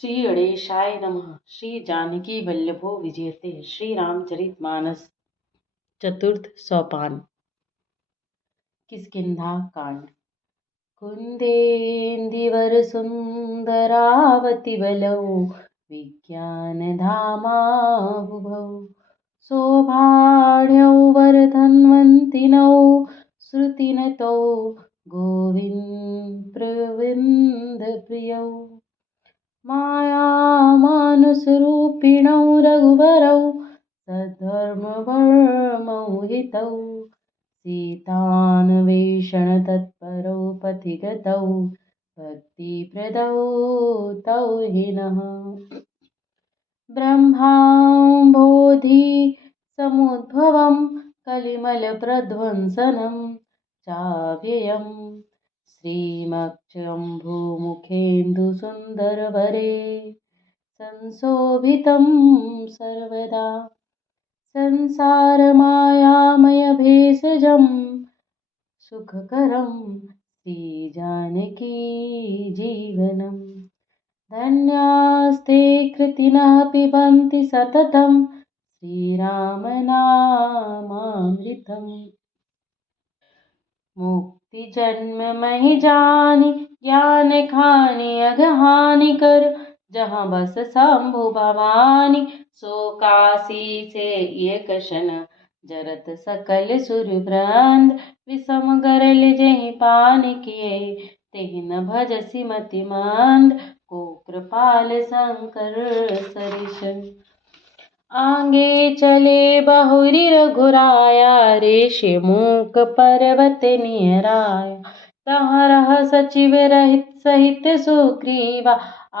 श्री गणेशाय नमः। श्री जानकी वल्लभो विजयते। श्री रामचरितमानस चतुर्थ सोपान। किष्किंधा कांड। कुंदेंदिवर सुंदरावति बलौ विज्ञान धामाबुभौ सौभाढ्यौ वरधन्वन्तिनौ श्रुतिनतौ गोविन्द प्रविन्द प्रियौ मायामानुसरूपिणौ रघुवरौ सद्धर्मवर्मौ हितौ सीतान्वेषण तत्परौ पथिगतौ भक्तिप्रदौ तौ हिनः ब्रह्माम्भोधि समुद्भवं कलिमलप्रध्वंसनं चाव्ययम् श्रीमक्षम्भुमुखेन्दुसुन्दरवरे संशोभितं सर्वदा संसारमायामयभेषजं सुखकरं श्रीजानकी जीवनम् धन्यास्ते कृतिनः पिबन्ति सततं श्रीरामनामामृतम् मुक्ति जन्म महि जानि ज्ञान खानि अगहानि कर जहाँ बस शंभु भवानी सो काशी से एक क्षण जरत सकल सुर ब्रंद विषम गरल जहि पान किए तेहि न भजसि मति मंद को कृपाल शंकर सरिष आगे चले बहुरी रघुराया ऋषिमुख पर्वत नियराया तहाँ रह सचिव रहित सहित सुग्रीवा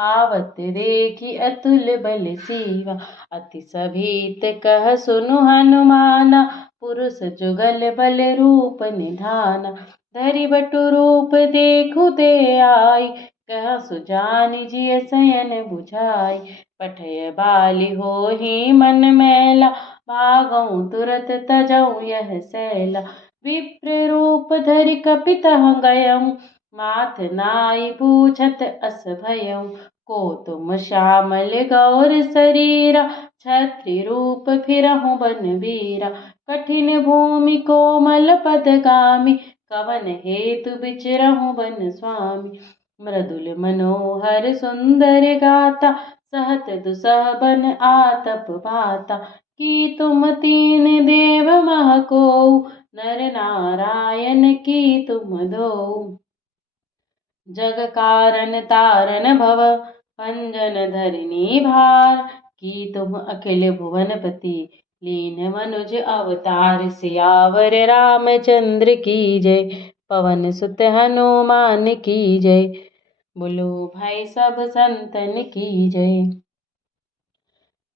आवत देखी अतुल बल सीवा अति सभीत कह सुनु हनुमाना पुरुष जुगल बल रूप निधाना धरि बटु रूप देखु ते आई कह सुजानि जिय शयन बुझाई पठय बाली होहि मन मैला भागौ तुरत तजौ यह सैला विप्र रूप धरि कपितः गयं माथ नाई पूछत अस भयं को तुम श्यामल गौर शरीरा छत्री रूप फिरहु बन वीरा कठिन भूमि कोमल पदगामी कवन हेतु बिचरहु बन स्वामी मृदुल मनोहर सुंदर गाता सहत दुसह बन आतप भाता की तुम तीन देव मह को नर नारायण की तुम दो जग कारण तारण भव भंजन धरनी भार की तुम अखिल भुवनपति लीन मनुज अवतार सियावर रामचंद्र की जय पवन सुत हनुमान की जय बोलो भाई सब संतन की जय।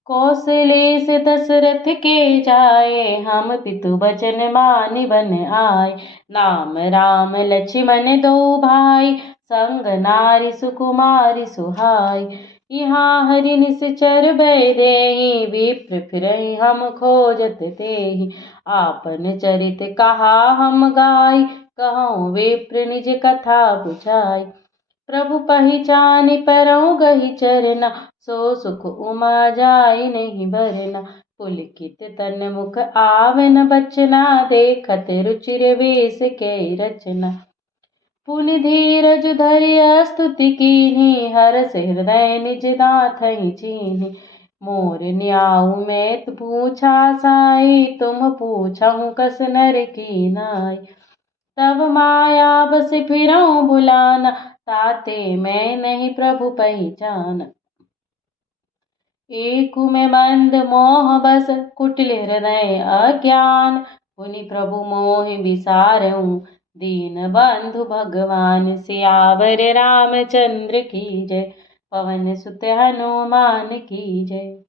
कौशलेश दशरथ के जाए हम पितु बचन मानि बन आए नाम राम लक्ष्मण दो भाई संग नारी सुकुमारी सुहाई यहाँ हरि निश्चर भय देहि विप्र फिरहि हम खोजत तेहि आपन चरित कहा हम गाय कहूँ विप्र निज कथा बुझाई प्रभु पहिचानि परौ गहि चरना सो सुख उमा जाई नहीं बरना पुलकित तन मुख आवन बचना देखत रुचिर वेश के रचना पुनि धीरज धरि स्तुति कीन्ही हरष हृदय निज नाथहि चीन्ही मोर न्याऊ मैं पूछा साई तुम पूछहु कस नर की नाई तब माया बस फिरऊं बुलाना ताते मैं नहीं प्रभु पहचाना एक में मंद मोह बस कुटिल हृदय अज्ञान पुनि प्रभु मोह विसारऊं दीन बंधु भगवान सियावर रामचंद्र की जय पवन सुत हनुमान की जय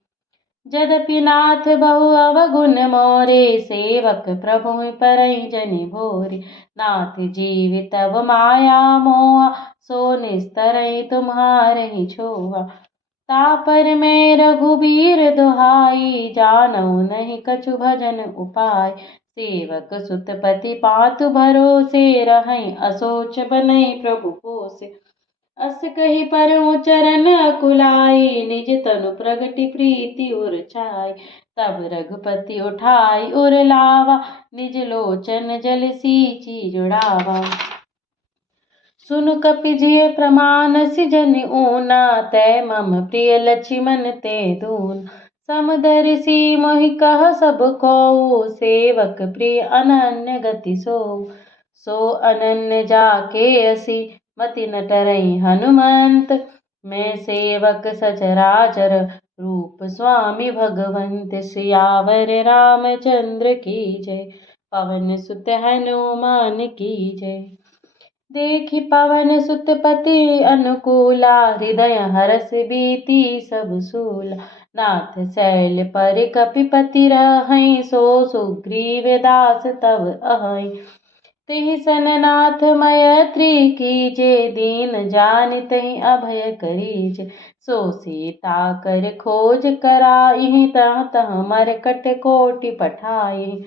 यद्यपि नाथ बहु अवगुण मोरे सेवक प्रभु परई जनि भोरे नाथ जीव तब माया मोहा सो निस्तरई तुम्हारे छोहा तापर में रघुबीर दुहाई जानऊ नहीं कछु भजन उपाय सेवक सुतपति पातु भरोसे रहई असोच बनई प्रभु पोसे अस कही परहु चरण अकुलाई, निज तनु प्रगति प्रीति उर छाई। तब रघुपति उठाई उर लावा, निज लोचन जल सींची जुड़ावा। सुन कपिजिय प्रमाण सिजनि ऊना, तै मम प्रिय लक्ष्मण ते दून। समदर्शी मोहि कह सब कोउ, सेवक प्रिय अनन्य गति सोउ। सो अनन्य जाके असी, मति न टरई हनुमंत। मैं सेवक सचराचर, रूप स्वामी भगवंत। सियावर रामचंद्र की जय, पवन सुत हनुमान की जय। देखि पवन सुत पति अनुकूला, हृदय हरष बीति सब सूला। नाथ शैल पर कपिपति रहै, सो सुग्रीव दास तब अहै। तिहि सन नाथ मैत्री कीजे, दीन जानितहि अभय करीजे। सो सीता कर खोज कराई, तह तह मरकट कोटि पठाई।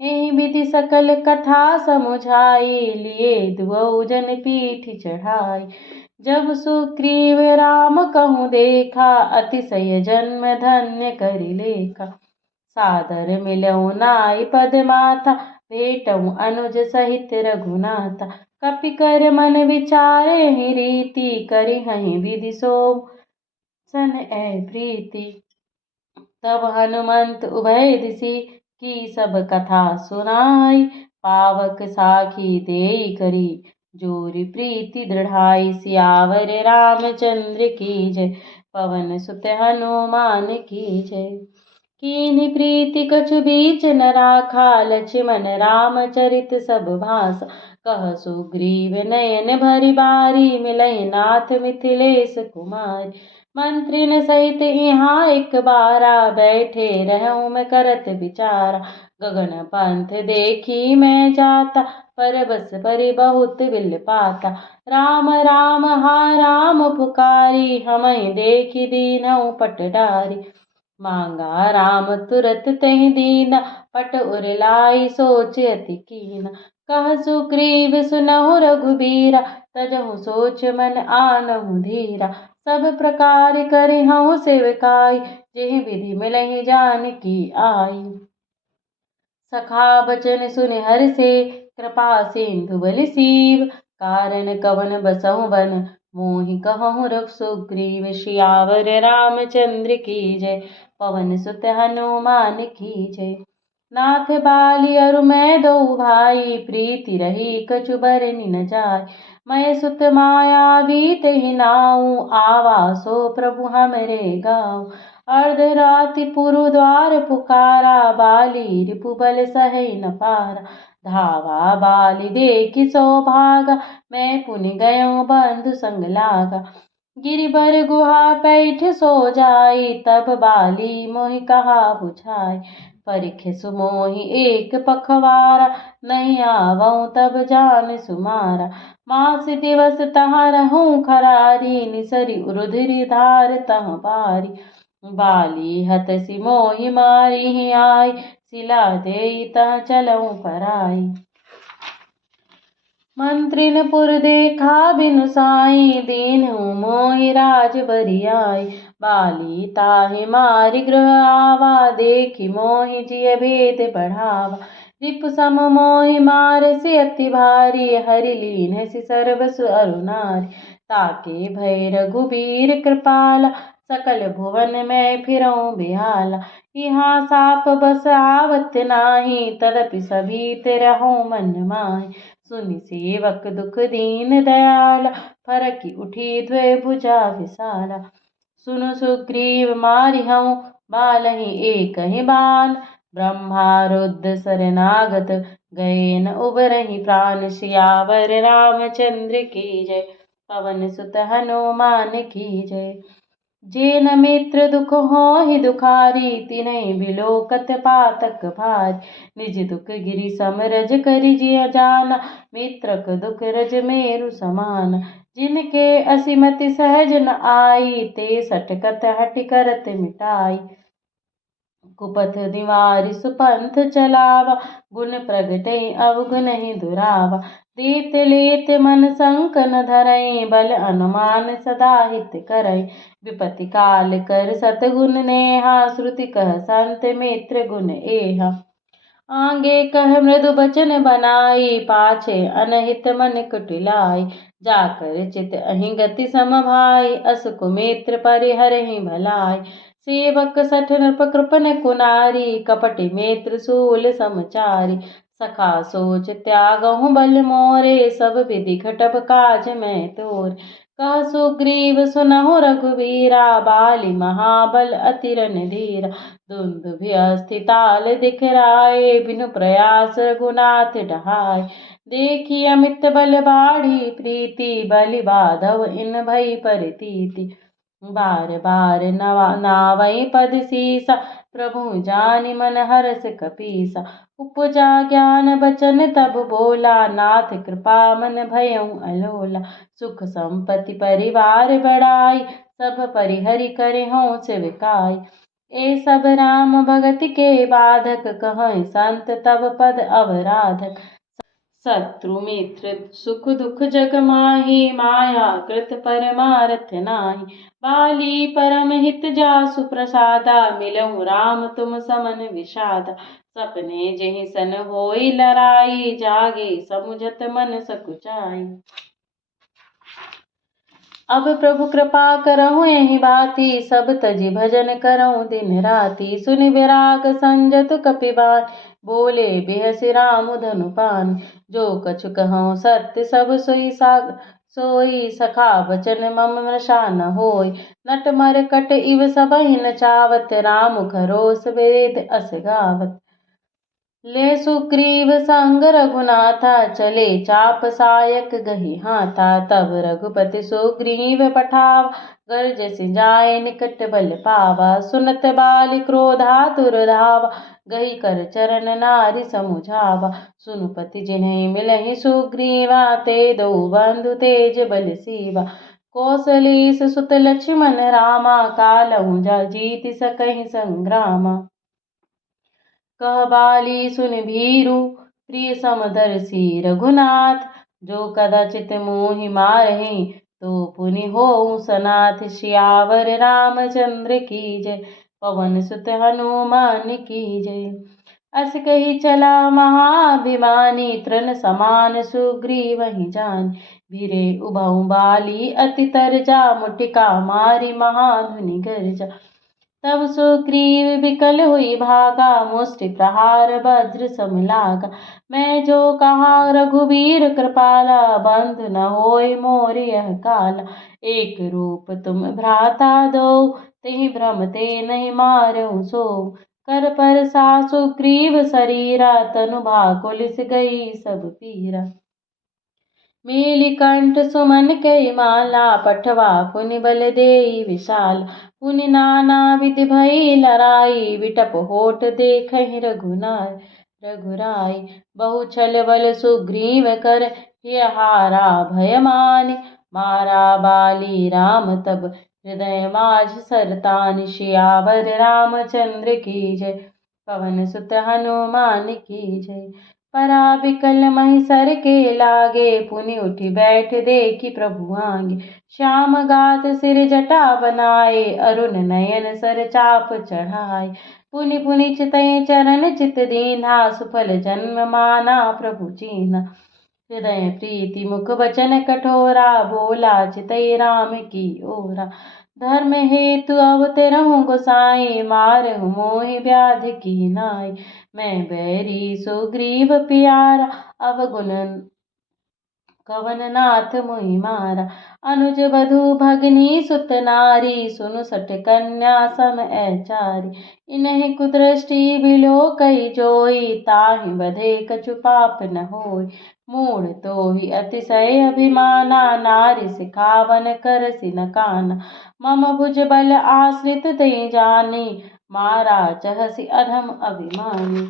एहि विधि सकल कथा समुझाई, लिए दुऔ जन पीठी चढ़ाई। जब सुग्रीव राम कहूँ देखा, अतिशय जन्म धन्य करि लेखा। सादर मिलऊ नाई पद माथा, भेटऊ अनुज सहित रघुनाथा। कपि कर मन विचारे ही रीति, करिहहि विधि सो सन ऐ प्रीति। तब हनुमंत उभय दिसि, की सब कथा सुनाई। पावक साखी देई करी, जोरि प्रीति दृढ़ाई। सियावर रामचंद्र की जय, पवन सुत हनुमान की जय। कीन्ही प्रीति कछु बीच न राखा, लक्ष्मण राम चरित सब भाषा। कह सुग्रीव नयन भरि बारी, मिलहि नाथ मिथिलेश कुमारी। मंत्रिन सहित यहाँ एक बारा, बैठे रहूं मैं करत विचारा। गगन पंथ देखी मैं जाता, परबस परि बहुत बिल पाता। राम राम हा राम पुकारी, हमहि देखी दीनहु पट डारी। मांगा राम तुरत तहि दीना, पट उर लाई सोच अति कीना। कह सुग्रीव सुनहु रघुबीरा, तजहु सोच मन आनहु धीरा। सब प्रकार करिहउँ सेवकाई, जेहि विधि मिलहि जानकी आई। सखा बचन सुनि हर्षे, कृपा सिंधु बलि सीव। कारण कवन बसहु बन, मोहि कहूँ सुग्रीव। सियावर रामचंद्र की जय, पवन सुत हनुमान की जय। नाथ बाली अरु मैं दो भाई, प्रीति रही कछु बरनि न जाय। मैं सुत मायावी तहि नाऊ, आवा सो प्रभु हमरे गाँव। अर्धराति पुरु द्वार पुकारा, बाली रिपु बल सहै न पारा। धावा बाली देखि सौभागा, मैं पुनि गयो बंधु संग लागा। गिरिबर गुहा पैठ सो जाई, तब बाली मोहि कहा बुझाई। परिखे सुमोहि एक पखवारा, नहीं आवऊँ तब जान सुमारा। मास दिवस तहाँ रहूँ खरारी, निसरि रुधिर धार तह बारी। बाली हतसि मोहि मारिहि आई, सिला देई तह चलऊँ पराई। मंत्रिन पुर देखा बिनु साई, दीनहु मोहि राज बरियाई। बाली ताहि मारि गृह आवा, देखि मोहि जिय भेद बढ़ावा। रिपु सम मोहि मारसि अति भारी, हरि लीन्हसि सर्वसु अरु नारी। ताके भय रघुबीर कृपाला, सकल भुवन में फिरऊँ बिहाला। यहाँ साप बस आवत नाही, तदपि सभी ते रहूँ मन माहि। सुनि सेवक दुख दीन दयाला, फरकि उठी द्वै भुजा विशाला। सुनु सुग्रीव मारिहउँ बालहि एकहि बाण, ब्रह्मा रुद्र शरणागत गए न उबरहि प्राण। सियावर रामचंद्र की जय, पवन सुत हनुमान की जय। जेन मित्र दुख होहि दुखारी, तिनहि बिलोकत पातक भारी। निज दुख गिरि सम रज करि जिय जाना, मित्रक दुख रज मेरु समाना। जिनके असिमति सहज न आई, ते सटकत हठि करत मिटाई। कुपथ निवारि सुपंथ चलावा, गुण प्रगटे अवगुण ही दुरावा। देत लेत मन संक न धरई, बल अनुमान सदा हित करई। विपत्ति काल कर सतगुण नेहा, श्रुति कह संत मित्र गुण एहा। आगे कह मृदु बचन बनाई, पाछे अनहित मन कुटिलाई। जाकर चित अहि गति सम भाई, अस कुमित्र परिहरहि भलाई। सेवक सठ नृप कृपन कुनारी, कपटि मित्र सूल समचारी। सखा सोच त्यागहु बल मोरे, सब विधि घटब काज मैं तोर। कह सुग्रीव सुनहु रघुबीरा, बाली महाबल अति रणधीरा। दुन्दुभि अस्थिताल दिखराए, बिनु प्रयास रघुनाथ डहाय। देखी अमित बल बाढ़ी प्रीति, बलि बाधव इन भई परितीति। बार बार नावै पद सीसा, प्रभु जानि मन हरष कपीसा। उपजा ज्ञान बचन तब बोला, नाथ कृपा मन भयउ अलोला। सुख संपत्ति परिवार बढ़ाई, सब परिहरि करहु सेविकाई। ए सब राम भगति के बाधक, कहै संत तब पद अवराधक। शत्रु मित्र सुख दुख जग माही, माया कृत परमारथ नाही। बाली परम हित जासु प्रसादा, मिलहु राम तुम समन विषादा। सपने जेहि सन होई लराई, जागे समुझत मन सकुचाई। अब प्रभु कृपा करहु यही बाती, सब तजि भजन करहु दिन राति। सुनि विराग संजत कपिबान, बोले बिहसि राम धनुपान। जो कछु कहउँ सत्य सब सोई, सखा बचन मम मृषा न होय। नट मरकट इव सबहि नचावत, राम खरोस वेद अस गावत। ले सुग्रीव संग रघुनाथा, चले चाप सायक गही हाथा। तब रघुपति सुग्रीव पठावा, गरजसि जाय निकट बल पावा। सुनत बाली क्रोधातुर धावा, गही कर चरण नारि समुझावा। सुनुपति जिन्है मिलहि सुग्रीवा, ते दो बंधु तेज बल सीवा। कौशलेश सुत लक्ष्मण रामा, कालहु जीति सकहि संग्रामा। कह बाली सुन भीरु, प्रिय समदर्शी रघुनाथ। जो कदाचित मोहि मारहि, तो पुनि होऊँ सनाथ। सियावर रामचंद्र की जय, पवन सुत हनुमान की जय। अस कही चला महाभिमानी, तृण समान सुग्रीवहि जानि। भिरे उभउ बाली अति तरजा, मुटिका मारि महाधुनि गर्जा। तब सुग्रीव विकल हुई भागा, मुष्टि प्रहार वज्र सम लागा। मैं जो कहा रघुवीर कृपाला, बंधु न होय मोर यह काला। एक रूप तुम भ्राता दो, तिहि भ्रम ते नहीं मारहु सो। कर परसा सुग्रीव शरीरा, तनु भाकुलिस गई सब पीरा। नीलकंठ सुमन कई माला, पठवा पुनि बल देई विशाल। पुनि नाना विधि भई लड़ाई, विटप होठ देखहि रघुराई। बहु छल बल सुग्रीव कर, हिय हारा भय मानि। मारा बाली राम तब, हृदय माझ सरतानि। सियावर रामचंद्र की जय, पवन सुत हनुमान की जय। परा बिकल महिसर के लागे, पुनि उठि बैठ देखि प्रभु आगे। श्याम गात सिर जटा बनाए, अरुण नयन सर चाप चढ़ाए। पुनि पुनि चितहि चरण चित दीन्हा, सुफल जन्म माना प्रभु चीन्हा। हृदय प्रीति मुख वचन कठोरा, बोला चितहि राम की ओरा। धर्म हेतु अवतरहु गोसाई, मारहु मोहि व्याधि की नाई। मैं बैरी सुग्रीव प्यारा, अवगुण कवन नाथ मोहि मारा। अनुज बधु भगनी सुत नारी, सुनु सठ कन्या सम ऐचारी। इन्हि कुदृष्टि बिलोकहि जोई, ताहि बधे कछु पाप न होई। मूढ़ तोहि अतिशय अभिमाना, नारी सिखावन करसि न काना। मम भुज बल आश्रित तें जानी, मारा चहसि अधम अभिमानी।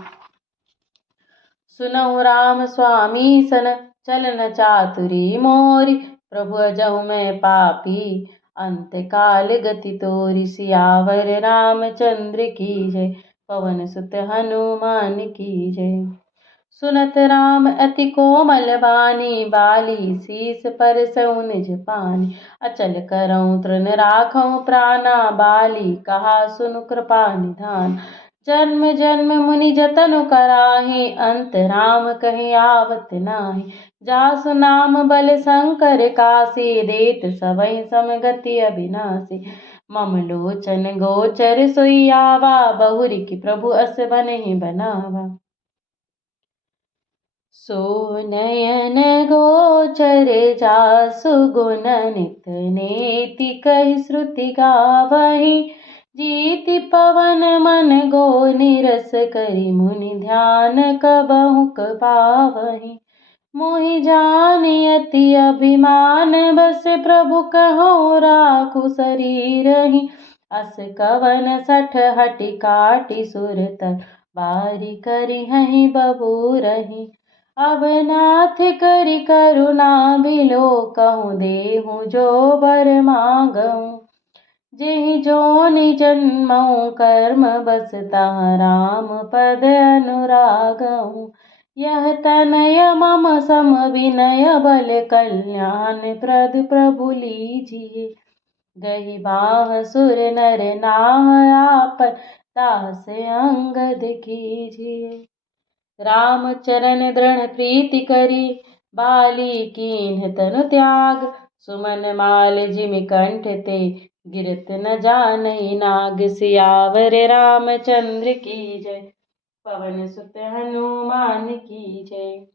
सुनहु राम स्वामी सन, चलन चातुरी मोरी। प्रभु अजहु मैं पापी, अंत काल गति तोरी। सियावर रामचंद्र की जय, पवन सुत हनुमान की जय। सुनत राम अति कोमल बानी, बाली शीस पर सऊ निज पानी। अचल करऊँ तृण राखऊँ प्राणा, बाली कहा सुनु कृपा निधान। जन्म जन्म मुनि जतन कराहि, अंत राम कहि आवत नाही। जासु नाम बल शंकर कासी, देत सबहि समगति अबिनासी। मम लोचन गोचर सोई आवा, बहुरीक प्रभु अस बनहि बनावा। सो नयन गोचर जासु गुण नित नेति, कहि श्रुति गावही। जीति पवन मन गो निरस, करि मुनि ध्यान कबहु पावही। मोहि जानि अति अभिमान, बस प्रभु कहउँ राखु शरीरहि। अस कवन सठ हठि काटि सुरतर, बारी करिहहि बबूरहि। अब नाथ करि करुणा बिलो, कहूँ देहु जो बर मांगऊँ। जेहि जोनि जन्मऊँ कर्म बस, तहाँ राम पद अनुरागऊँ। यह तनय मम सम विनय, बल कल्याण प्रद प्रभु लीजिए। गहि बाह सुर नर नाह, आपन दास अंगद कीजिए। राम चरण दृढ़ प्रीति करी, बाली कीन्ह तनु त्याग। सुमन माल जिमि कंठ ते, गिरत न जानई नाग। सियावर रामचंद्र की जय, पवन सुत हनुमान की जय।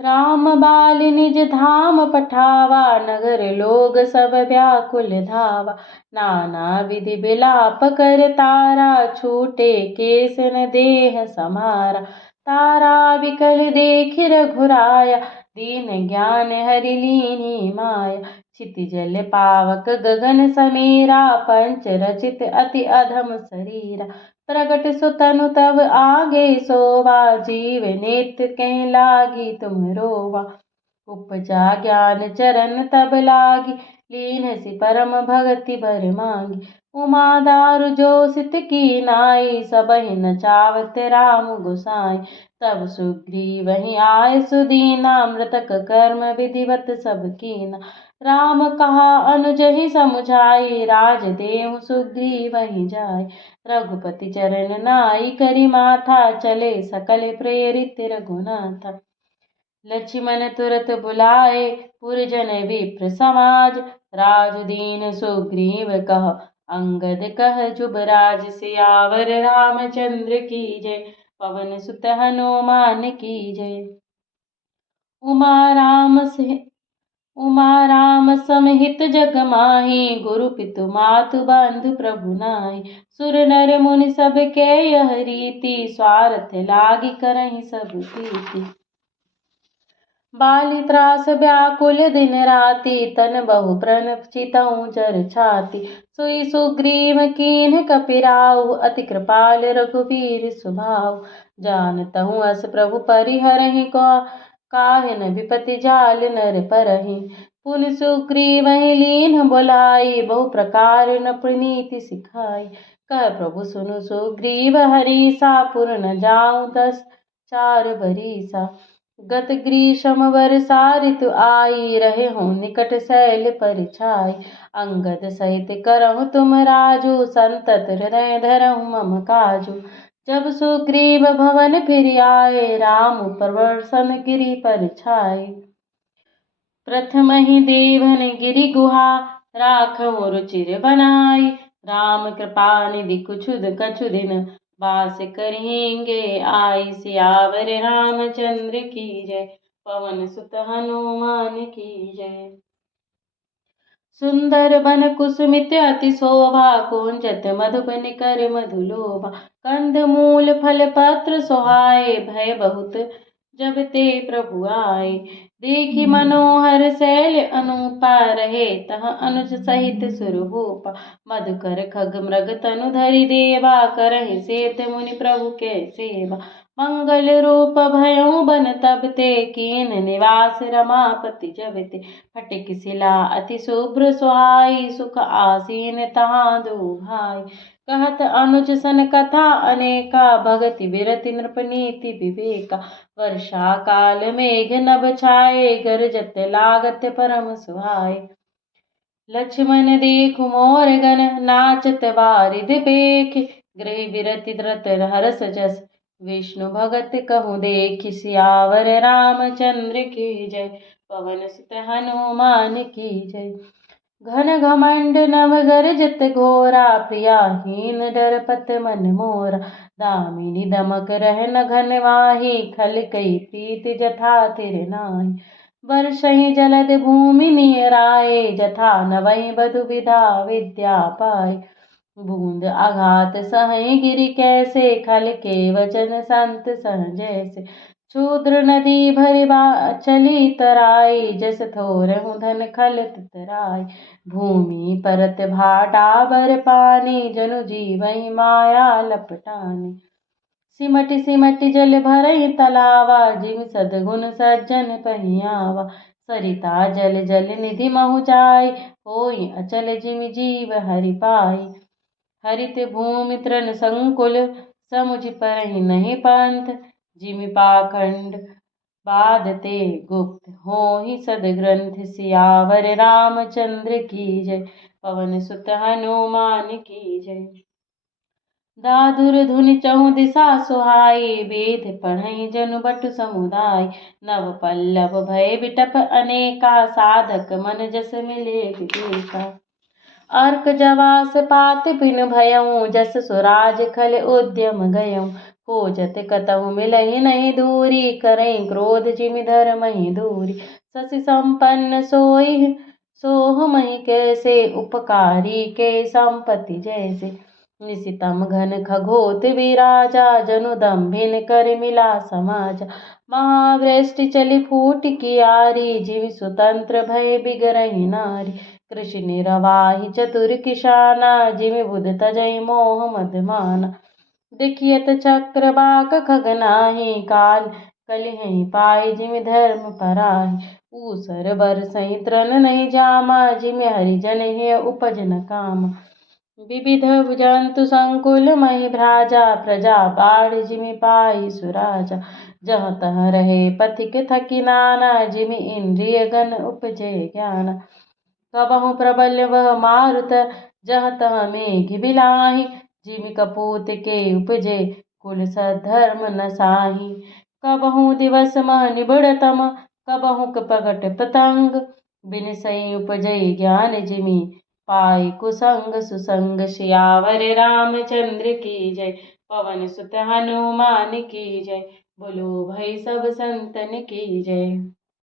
राम बाल निज धाम पठावा, नगर लोग सब व्याकुल धावा। नाना विधि बिलाप कर तारा, छूटे केस न देह समारा। तारा विकल देखि रघुराया, दीन ज्ञान हरि लीन्ही माया। क्षिति जल पावक गगन समीरा, पंच रचित अति अधम शरीरा। प्रगट सुतनु तब आगे सोवा, जीव नेत्र कहीं लागी तुम रोवा। उपजा ज्ञान चरण तब लागी, लीन्हसि परम भगति भर मांगी। उमा दारु जो सित की नाई, सबहि नचावत राम गोसाई। तब सुग्रीवहि आए सुदीना, मृतक कर्म विधिवत सब कीना। राम कहा अनुजहि समुझाई, राज देहु सुग्रीवहि जाय। रघुपति चरण नाई करि माथा, चले सकल प्रेरित रघुनाथा। लक्ष्मण तुरत बुलाए, पुरजन विप्र समाज। राजु दीन सुग्रीव कह, अंगद कह जुबराज। सियावर रामचंद्र की जय, पवन सुत हनुमान की जय। उमा राम समेत जग माही, गुरु पितु मातु बंधु प्रभु नाहि। सुर नर मुनि सब के यह रीति, स्वार्थ लागी करहि सब प्रीति। बाली त्रास व्याकुल दिन राति, तन बहु प्रण चितऊँ जर छाति। सोई सुग्रीव कीन्ह कपिराऊ, अति कृपाल रघुवीर स्वभाव। जानतहु अस प्रभु परिहरहि, काहे न विपति जाल नर परहि। पुनि सुग्रीवहि लीन्ह बोलाई, बहु प्रकार न प्रणीति सिखाई। कह प्रभु सुनु सुग्रीव हरीसा, पुर न जाऊँ 10 4 बरीसा। गत ग्रीष्म वर्षा ऋतु आई, रहे हों निकट शैल पर छाई। अंगद सहित करहु तुम राजू, संतत हृदय धरहु मम काजू। जब सुग्रीव भवन फिर आए, राम प्रबर्षन गिरि पर छाए। प्रथम ही देवन गिरि गुहा, राखहु रुचिर बनाई। राम कृपा निधि कछु दिन, वास करेंगे आई। सियावर रामचंद्र की जय, पवन सुत हनुमान की जय। सुंदर बन कुसुमित अति शोभा, कुंजत मधुप निकर मधुलोभा। कंद मूल फल पत्र सोहाए, भय बहुत जब ते प्रभु आए। देखी मनोहर शैल अनूपा, रहे तह अनुज सहित सुरभूपा। मधुकर खग मृग तनु धरि देवा, करहि सेत मुनि प्रभु के सेवा। मंगल रूप भयउ बन तब ते, कीन निवास रमापति जब ते। फटिक शिला अति शुभ्र सुहाई, सुख आसीन तहाँ दो भाई। कहत अनुज सन कथा अनेका, भगति बिरति नृप नीति विवेका। वर्षा काल मेघ नभ छाए, गरजत लागत परम सुहाए। लक्ष्मण देखु मोर गण, नाचत बारिद पेख। गृह बिरति द्रत हरस जस, विष्णु भगत कहु देख। सियावर रामचंद्र की जय, पवन सुत हनुमान की जय। घन घमंड नभ गर्जत घोरा, प्रियाहीन डरपत मन मोरा। दामिनी दमक रहन घन माही, खल कई प्रीति जथा तिर नाही। बरसहि जलद भूमि नियराए, जथा नवहि बधु विधा विद्या पाए। बूंद आघात सहहि गिरि कैसे, खल के वचन संत सह जैसे। क्षुद्र नदी भरि चली तराई, जस थोरहु धन खल तराई। भूमि परत भाटा बर पानी, जनु जीवहि माया लपटानी। सिमटि सिमटि जल भरहि तलावा, जिमि सद्गुण सज्जन पहियावा। सरिता जल जल निधि महु जाय, होई अचल जिमि जीव हरि पाई। हरित भूमि तृण संकुल, समुझ परहि नहीं पंथ। जिमि पाखंड बाधते गुप्त, होहि सद्ग्रंथ। सियावर रामचंद्र की जय, पवन सुत हनुमान की जय। दादुर धुनि चहु दिशा सुहाई, वेद पढ़हि जनु बटु समुदाय। नव पल्लव भय बिटप अनेका, साधक मन जस मिले विवेका। अर्क जवास पात बिन भयउ, जस सुराज खल उद्यम गयउ। खोजत कतहु मिलहि नहीं दूरी, करहि क्रोध जिमि धरमहि दूरी। शशि संपन्न सोह महि कैसे, उपकारी के संपत्ति जैसे। निशितम घन खगोत विराजा, जनु दम्भिन कर मिला समाजा। महावृष्टि चली फूट कियारी, जिमि स्वतंत्र भय बिगरहि नारी। कृषि निरवाहि चतुर किसाना, जिमि बुध तजहि मोह मद माना। देखियत चक्र बाक खगनाहि, काल कलिहि पाहि जिमि धर्म पराहि। ऊसर बरसहि तृण नहीं जामा, जिमि हरिजन हेय उपज न कामा। विविध जंतु संकुल महि भ्राजा, प्रजा बाढ़ जिमि पाई सुराजा। जहाँ तहाँ रहे पथिक थकी नाना, जिमि इंद्रिय गण उपजे ज्ञान। कबहु प्रबल वह मारुत, जहाँ तहाँ मेघ बिलाहि। जिमि कपूत के उपजे, कुल सद्धर्म न साहि। कबहु दिवस मह निबिड़तम, कबहु प्रगट पतंग। बिन सई उपजई ज्ञान जिमि, पाई कुसंग सुसंग। सियावर रामचंद्र की जय, पवन सुत हनुमान की जय। बोलो भाई सब संतन की जय।